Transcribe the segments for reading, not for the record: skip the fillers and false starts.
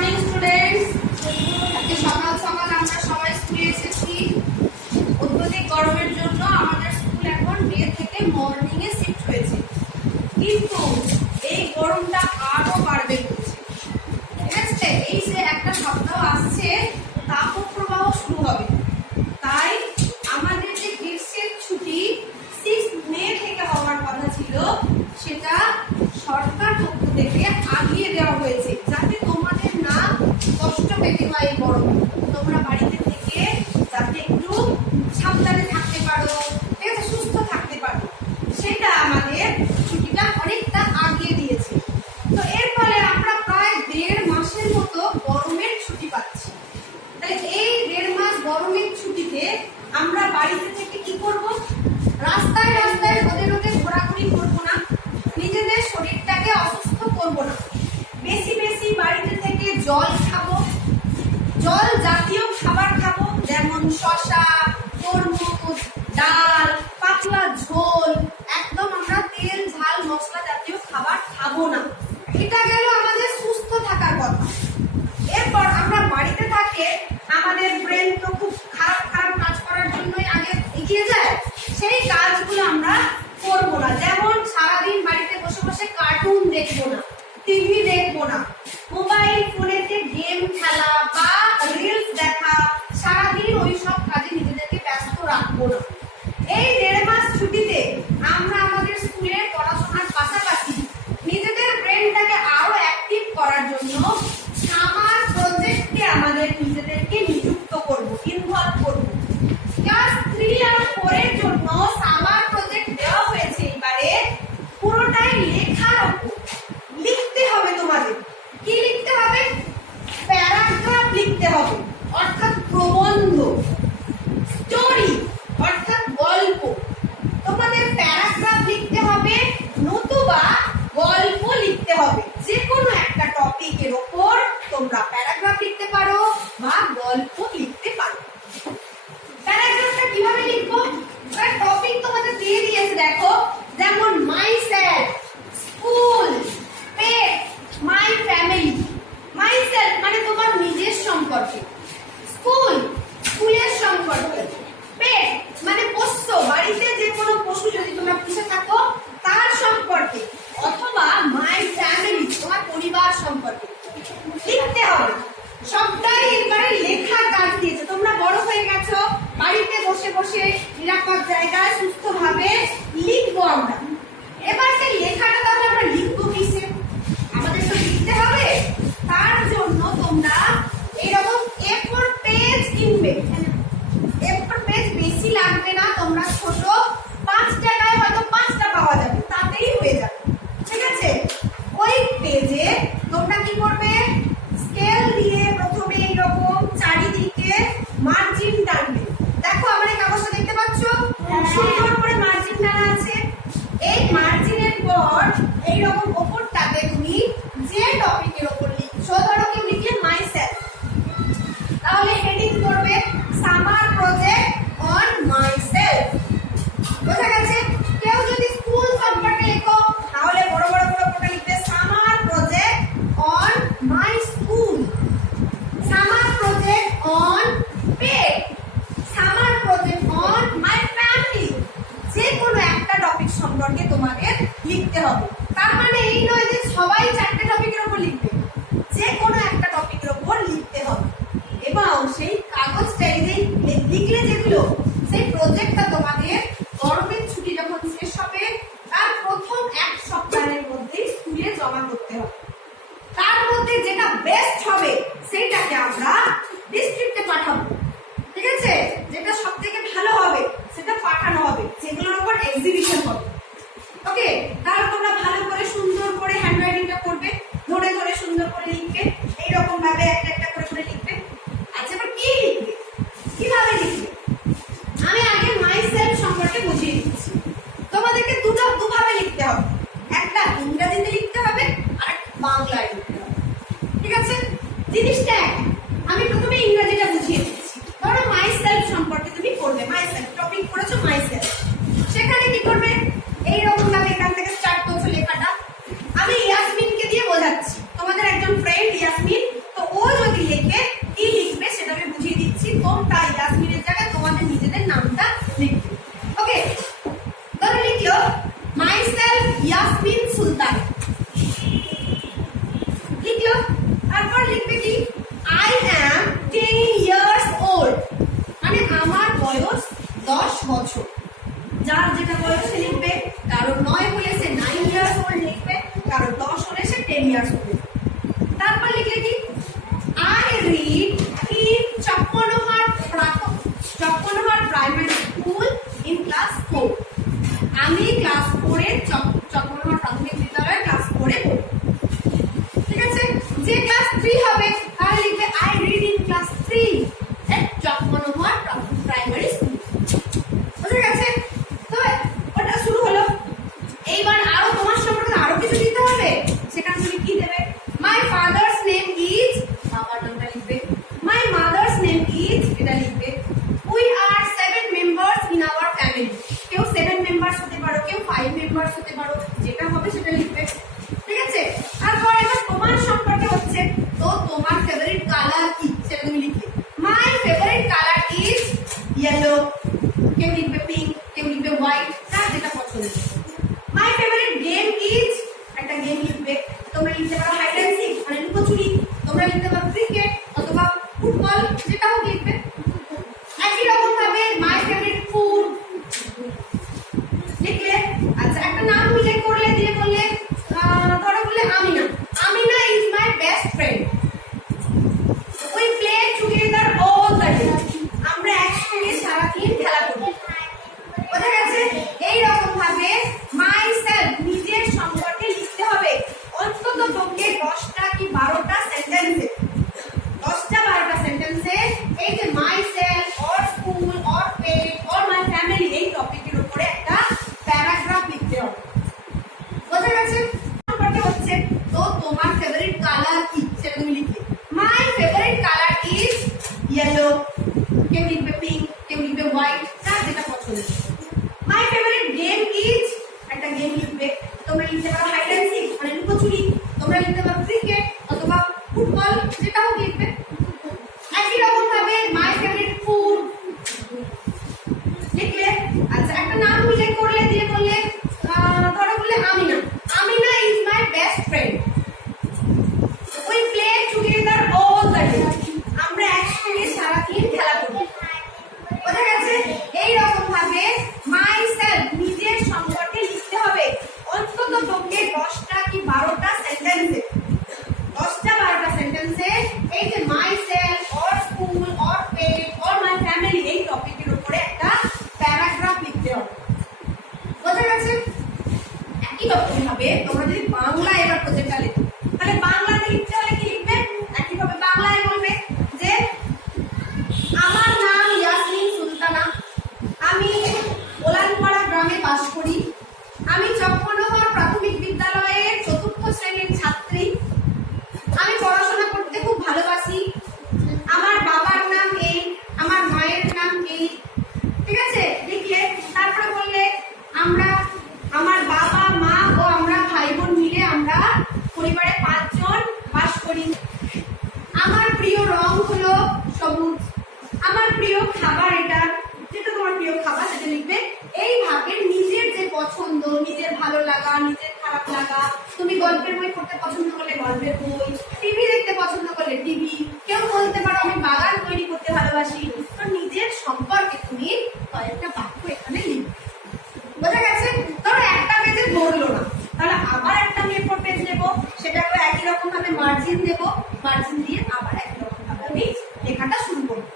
Morning students. আজকে সকাল সকাল আমরা সবাই স্কুলে এসেছি। অত্যধিক গরমের জন্য আমাদের স্কুল এখন ডে থেকে মর্নিং এ শিফট হয়েছে, কিন্তু এই গরমটা আরো বাড়বে বলছে। ঠিক আছে, এই যে একটা সপ্তাহ আসছে তাপপ্রবাহ শুরু হবে, তাই আমাদের যে গ্রীষ্মের ছুটি 6 মে থেকে হওয়ার কথা ছিল সেটা সরকার পক্ষ থেকে আগিয়ে দেওয়া হয়েছে, যাতে তোমাদের না কষ্ট পেতে হয় এই গরমে, তোমরা বাড়িতে থেকে যাতে একটু সাবধানে থাকতে পারো, ঠিক আছে, সুস্থ থাকতে পারো, সেটা আমাদের ছুটিটা অনেকটা আগিয়ে দিয়েছে। তো এর ফলে আমরা প্রায় 1.5 মাসের মতো গরমের ছুটি পাচ্ছি। তাহলে এই 1.5 মাস গরমের ছুটিতে আমরা বাড়িতে থেকে কি করব? রাস্তায় রাস্তায় রোদে রোদে ঘোরাঘুরি করবো না, নিজেদের শরীরটাকে অসুস্থ করবো না, বেশি বেশি বাড়িতে থেকে জল খাবো, জল জাতীয় খাবার খাবো, যেমন শসা, তরমুজ, ডাল, পাতলা ঝোল, একদম আমরা তেল ঝাল মশলা জাতীয় খাবার খাবো না। এটা গেল আমাদের সুস্থ থাকার কথা। এরপর আমরা বাড়িতে থাকে আমাদের ব্রেন তো খুব খারাপ খারাপ কাজ করার জন্যই আগে এগিয়ে যায়, সেই কাজগুলো আমরা করবো না, যেমন সারাদিন বাড়িতে বসে বসে কার্টুন দেখবো না, টিভি দেখবো না, মোবাইল ফোনেতে গেম খেলা বা রিলস দেখা, সারাদিন ওই সব কাজে নিজেদেরকে ব্যস্ত রাখবো না। এই 1.5 মাস ছুটিতে আমরা আমাদের স্কুলের পড়াশোনার পাশাপাশি নিজেদের ব্রেনটাকে আরো অ্যাক্টিভ করার জন্য সামার প্রজেক্টে আমাদের নিজেদেরকে নিযুক্ত করবো, ইনভলভ করবো। ক্লাস 3 আর 4 এর জন্য সামার প্রজেক্ট দেওয়া হয়েছে। এবারে পুরোটাই লেখার উপর, লিখতে হবে তোমাদের। কি লিখতে হবে? প্যারাগ্রাফ লিখতে হবে, অর্থাৎ প্রবন্ধ, স্টোরি অর্থাৎ গল্প। তোমাদের প্যারাগ্রাফ লিখতে হবে নতুবা গল্প লিখতে হবে, যে কোনো একটা টপিকের উপর তোমরা প্যারাগ্রাফ লিখতে পারো বা গল্প লিখতে পারো। প্যারাগ্রাফটা কিভাবে লিখবো? টপিক তোমাদের দিয়ে দিয়েছে, দেখো, যেমন myself, school, pet, my family. Myself মানে তোমার নিজের সম্পর্কে, স্কুল স্কুলের সম্পর্কে, পেট মানে পোষ্য, বাড়িতে যে কোনো পশু যদি তোমরা পুষে থাকো তার সম্পর্কে, অথবা মাই ফ্যামিলি তোমার পরিবার সম্পর্কে লিখতে হবে। সবটাই এবারে লেখার কাজ দিয়েছে। তোমরা বড় হয়ে গেছো, বাড়িতে বসে বসে নিরাপদ জায়গায় সুস্থভাবে লিখবো আমরা। এবার সেই লেখাটা তাহলে আমরা লিখবো কিসে? আমাদের তো লিখতে হবে, তার জন্য তোমরা এরকম A4 পেজ কিনবে। A4 পেজ বেশি লাগবে না, তোমরা ছোট 5 টাকায় হয়তো 5টা পাওয়া যাবে, তাতেই হয়ে যাবে, ঠিক আছে? ওই পেজে তোমরা কি করবে? স্কেল দিয়ে প্রথমে এইরকম চারিদিকে মার্জিন টানবে। দেখো আমার এই কাগজটা দেখতে পাচ্ছ, সুন্দর করে মার্জিন টানা আছে। এই মার্জিনের পর এইরকম ওপরটাতে তুমি যে টপিকের উপর লিখছো, ধরো কেউ লিখলে মাই সেলফ, তাহলে হেডিং করবে summer project on my self. বোঝা গেছে? কেউ যদি স্কুল সম্পর্কে লেখো তাহলে বড় বড় করে লিখবে summer project on my school, summer project on pet, summer project on my family. যে কোনো একটা টপিক সম্পর্কে তোমাদের লিখতে হবে। তার মানে এই নয় যে সবাই 4টে টপিকের উপর লিখবে, যে কোনো একটা টপিকের উপর লিখতে হবে। এবং সেই কাগজটাই লিখলে যেগুলো, সেই প্রজেক্টটা তোমাদের গরমের ছুটি যখন শেষ হবে তার প্রথম 1 সপ্তাহের মধ্যে স্কুলে জমা করতে হবে। তার মধ্যে যেটা বেস্ট হবে সেটাকে আমরা ডিস্ট্রিক্টে পাঠাবো, ঠিক আছে? যেটা সবথেকে ভালো হবে সেটা পাঠানো হবে, যেগুলোর উপর এক্সিবিশন হবে। ওকে, তাহলে তোমরা ভালো করে সুন্দর করে হ্যান্ডরাইটিংটা করবে, ধরে ধরে সুন্দর করে লিখবে, এইরকম ভাবে একটা একটা করে লিখবে। আচ্ছা, এবার কি লিখবে, কিভাবে লিখবে? আমি আগে মাই সেলফ সম্পর্কে বুঝিয়ে দিচ্ছি। তোমাদেরকে দুভাবে লিখতে হবে, একটা ইংরেজিতে লিখতে হবে আর বাংলায় লিখতে হবে, ঠিক আছে? জিনিসটা আমি প্রথমে ইংরেজিটা বুঝিয়ে দিচ্ছি। ধরো মাই সেলফ সম্পর্কে তুমি পড়বে, মাই সেলফ টপিক পড়েছো মাই সেলফ, সেখানে কি করবে? এইরকম ভাবে এখান থেকে স্টার্ট করছো লেখাটা। আমি ইয়াসমিনকে দিয়ে বোঝাচ্ছি, তোমাদের একজন ফ্রেন্ড ইয়াসমিন, তো ও বছর। যার যেটা বয়স সে লিখবে, কারো 9 হলে সে 9 ইয়ার্স ওল্ড লিখবে, কারো 10 হলে সে 10 ইয়ার্স ওল্ড। তারপর লিখলে কি, I read in Chakkanhat primary school in class 4। আমি ক্লাস 4 এর চক্কনহাট প্রাথমিক বিদ্যালয়ে ক্লাস 4 এ পড়ি। ঠিক আছে, যে ক্লাস 3 হবে তাহলে লিখবে I read in class 3 at Chakkanhat primary school. বুঝে গেছে? তো ওটা শুরু হলো। এইবার আরো তোমার সম্পর্কে আরো কিছু দিতে হবে। সেখানে তুমি কি দেবে? মাই ফাদার্স নেম ইজ, বাবার নামটা লিখবে। মাই মাদার্স নেম ইজ, এটা লিখবে। We are 7 members in our family. কেউ 7 মেম্বার্স হতে পারো, কেউ 5 মেম্বার্স হতে পারো, যেটা হবে সেটা লিখবে। ঠিক আছে, তারপর এবার তোমার সম্পর্কে হচ্ছে, তো তোমার ফেভারিট কালার কি সেটা তুমি লিখবে। My favourite colour is yellow. কেউ লিখবে পিঙ্ক, কেউ লিখবে হোয়াইট, যার যেটা পছন্দ। মাই ফেভারিট গেম ইজ, একটা গেম লিখবে। তোমরা লিখতে পারো হাইড অ্যান্ড সিক মানে লুকোচুরি, তোমরা লিখতে পারো ক্রিকেট অথবা ফুটবল, যেটা হোক লিখবে। একই রকম ভাবে মাই ফেভারিট ফুড লিখলে। আচ্ছা, একটা নাম উল্লেখ করলে দিয়ে বললে, ধরো বললে Amina. Amina is my best friend. We play together all the day. আমরা একসঙ্গে সারাদিন খেলা করি। বোঝা গেছে? এইরকম ভাবে মাই সেলফ নিজের সম্পর্কে লিখতে হবে অন্তত পক্ষে 10টা কি 12টা সেন্টেন্সে। 10টা 12টা সেন্টেন্সে এই যে myself or school or pet or my family এই টপিকের উপরে একটা প্যারাগ্রাফ লিখতে হবে। বোঝা গেছে? সম্পর্কে হচ্ছে, তো তোমার ফেভারিট কালার কি সেটা তুমি লিখবে। My favourite colour is yellow. কেউ লিখবে পিঙ্ক, কেউ লিখবে হোয়াইট, যার যেটা পছন্দ। মাই ফেভারিট গেম ইজ, একটা গেম লিখবে। তোমরা লিখতে পারো হাইড অ্যান্ড সিক মানে লুকোচুরি, তোমরা লিখতে পারো ক্রিকেট অথবা ফুটবল, যেটা হোক লিখবে। একই রকম ভাবে মাই ফেভারিট ফুড লিখলে। আচ্ছা, একটা নাম উল্লেখ করলে দিয়ে বললে, ধরো বললে Amina. Amina is my best friend. We play together all the day. আমরা একসঙ্গে সারাদিন খেলা করি। বোঝা গেছে? এইরকম ভাবে মাই সেলফ নিজের সম্পর্কে লিখতে হবে অন্তত পক্ষে 10টা কি 12টা সেন্টেন্সে। 10টা 12টা সেন্টেন্সে এই যে myself or school or pet or my family এই টপিকের উপরে একটা প্যারাগ্রাফ লিখতে হবে। বোঝা গেছে? একই রকম ভাবে তোমরা যদি বাংলা এবার প্রজেক্টটা লিখো, তাহলে বাংলাতে লিখতে হলে কি লিখবে? একইভাবে বাংলায় বলবে যে আমার নাম ইয়াসমিন সুলতানা, আমি ওলানপাড়া গ্রামে বাস করি, আমি চক্কনহাট প্রাথমিক বিদ্যালয়ের 4র্থ শ্রেণীর ছাত্রী, আমি পড়াশোনা করতে খুব ভালোবাসি, আমার বাবার নাম এই, আমার মায়ের নাম এই। ঠিক আছে, লিখলে। তারপরে বললে আমার বাবা মা ও আমরা ভাই বোন মিলে আমরা পরিবারে 5 জন বাস করি। আমার প্রিয় রং হলো সবুজ, আমার প্রিয় খাবার এটা, যেটা তোমার প্রিয় খাবার সেটা লিখবে। এইভাবে নিজের যে পছন্দ, নিজের ভালো লাগা, নিজের খারাপ লাগা, তুমি গল্পের বই পড়তে পছন্দ করলে গল্পের বই, টিভি দেখতে পছন্দ করলে টিভি, কেউ বলতে পারো আমি বাগান তৈরি করতে ভালোবাসি। তো নিজের সম্পর্কে তুমি কয়েকটা বাক্য এখানে লিখবে। বোঝা গেছে? ধরো একটা পেজে ধরলো না, তাহলে আবার একটা A4 পেজ নেবো, সেটাকে একই রকম ভাবে মার্জিন দেবো, মার্জিন দিয়ে আবার একই রকম ভাবে আমি লেখাটা শুরু করবো।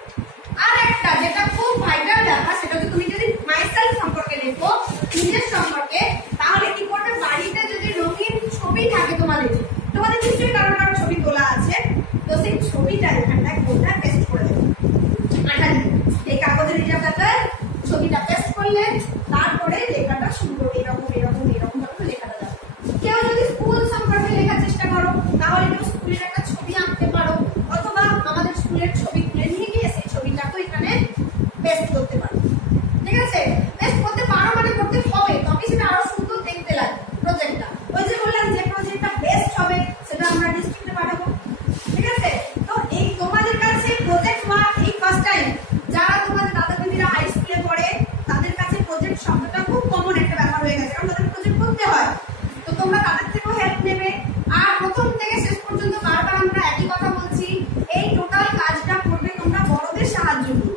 আর একটা যেটা খুব ভাইটাল ব্যাপার, সেটা হচ্ছে তুমি যদি মাইসেলফ সম্পর্কে লেখো, নিজের সম্পর্কে, তাহলে কি করবে? বাড়িতে যদি রঙিন ছবি থাকে তোমাদের নিশ্চয়ই কারো কারো ছবি তোলা আছে, তো সেই ছবিটা এখানটায় কোনটা পেস্ট করে দেবে। এই কাগজের এটা পাতায় ছবিটা পেস্ট করলে তারপরে লেখাটা শুরু করবে। এরকম এরকম এরকম ভাবে লেখাটা যাবে। কেউ যদি স্কুল সম্পর্কে লেখার চেষ্টা করো, তাহলে কেউ স্কুলের একটা ছবি আঁকতে পারো, অথবা আমাদের স্কুলের ছবি তুলে নিয়ে গিয়ে সেই ছবিটাকে এখানে পেস্ট করতে পারো। ঠিক আছে, পেস্ট করতে পারো মানে করতে হবে, তবে সেটা আরো সুন্দর দেখতে লাগে প্রজেক্টটা। ওই যে বললাম যে প্রজেক্টটা বেস্ট হবে সেটা আমরা ডিস্ট্রিক্টে পাঠাবো। ঠিক আছে, তো এই তোমাদের কাছে প্রজেক্ট ওয়ার্ক এই ফার্স্ট টাইম যারা তোমাদের দাদা দিদিরা হাই স্কুলে পড়ে, তাদের কাছে প্রজেক্ট শব্দটা খুব কমন একটা ব্যাপার হয়ে গেছে, কারণ তাদের প্রজেক্ট করতে হয়। তো তোমরা তাদের থেকেও হেল্প নেবে। আর প্রথম থেকে শেষ পর্যন্ত বারবার আমরা একই কথা বলছি, এই টোটাল কাজটা করবে তোমরা বড়দের সাহায্য নিয়ে।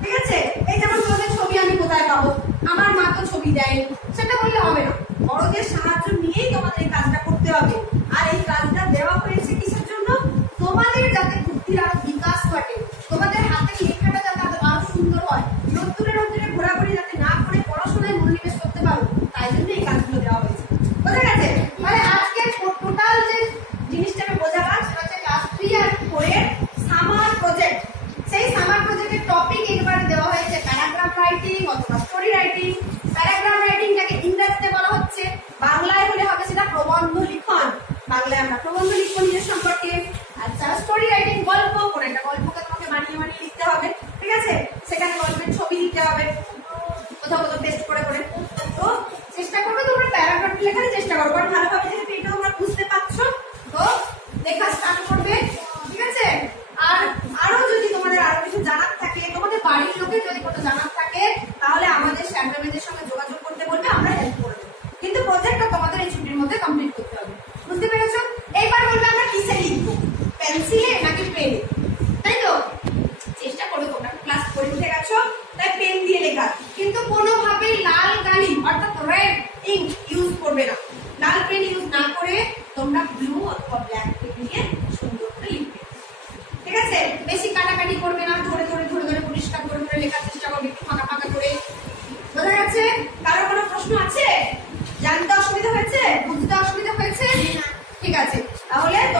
ঠিক আছে, এই যেমন তোমাদের ছবি আমি কোথায় পাবো? তোমাদের যাতে বুদ্ধির আরো বিকাশ ঘটে, তোমাদের হাতের লেখাটা যাতে আরো সুন্দর হয়, রোদ্দুরে রোদ্দুরে ঘোরাঘুরি যাতে না করে পড়াশোনায় মনোনিবেশ করতে পারো, তাই জন্য এই কাজগুলো দেওয়া হয়েছে। বোঝা গেছে? তাহলে আজকে টোটাল যে জিনিসটা আমি বোঝালাম সেটা হচ্ছে ক্লাস 3 আর 4 এর সামার প্রজেক্ট। সেই সামার প্রজেক্টের টপিক এবারে দেওয়া হয়েছে প্যারাগ্রাফ রাইটিং অথবা স্টোরি রাইটিং। প্যারাগ্রাফ রাইটিংটাকে ইংরেজিতে বলা হচ্ছে, বাংলায় হলে হবে সেটা প্রবন্ধ লিখন। বাংলায় আমরা প্রবন্ধ লিখব নিজের সম্পর্কে। আচ্ছা, স্টোরি রাইটিং গল্প, কোন একটা গল্পকে তোমাকে বানিয়ে বানিয়ে লিখতে হবে, ঠিক আছে? সেখানে গল্পের ছবি দিতে হবে কোথাও কোথাও টেস্ট করে করে। তো চেষ্টা করবে তোমরা প্যারাগ্রাফ লেখার চেষ্টা করো, কারণ ভালোভাবে যেহেতু এটা তোমরা বুঝতে পারছো তো লেখা স্টার্ট করবে, ঠিক আছে? আর আরো যদি তোমাদের আরো কিছু জানার থাকে, তোমাদের বাড়ির লোকের যদি কোনো জানার থাকে, তাহলে আমাদের স্যার ম্যামদের সঙ্গে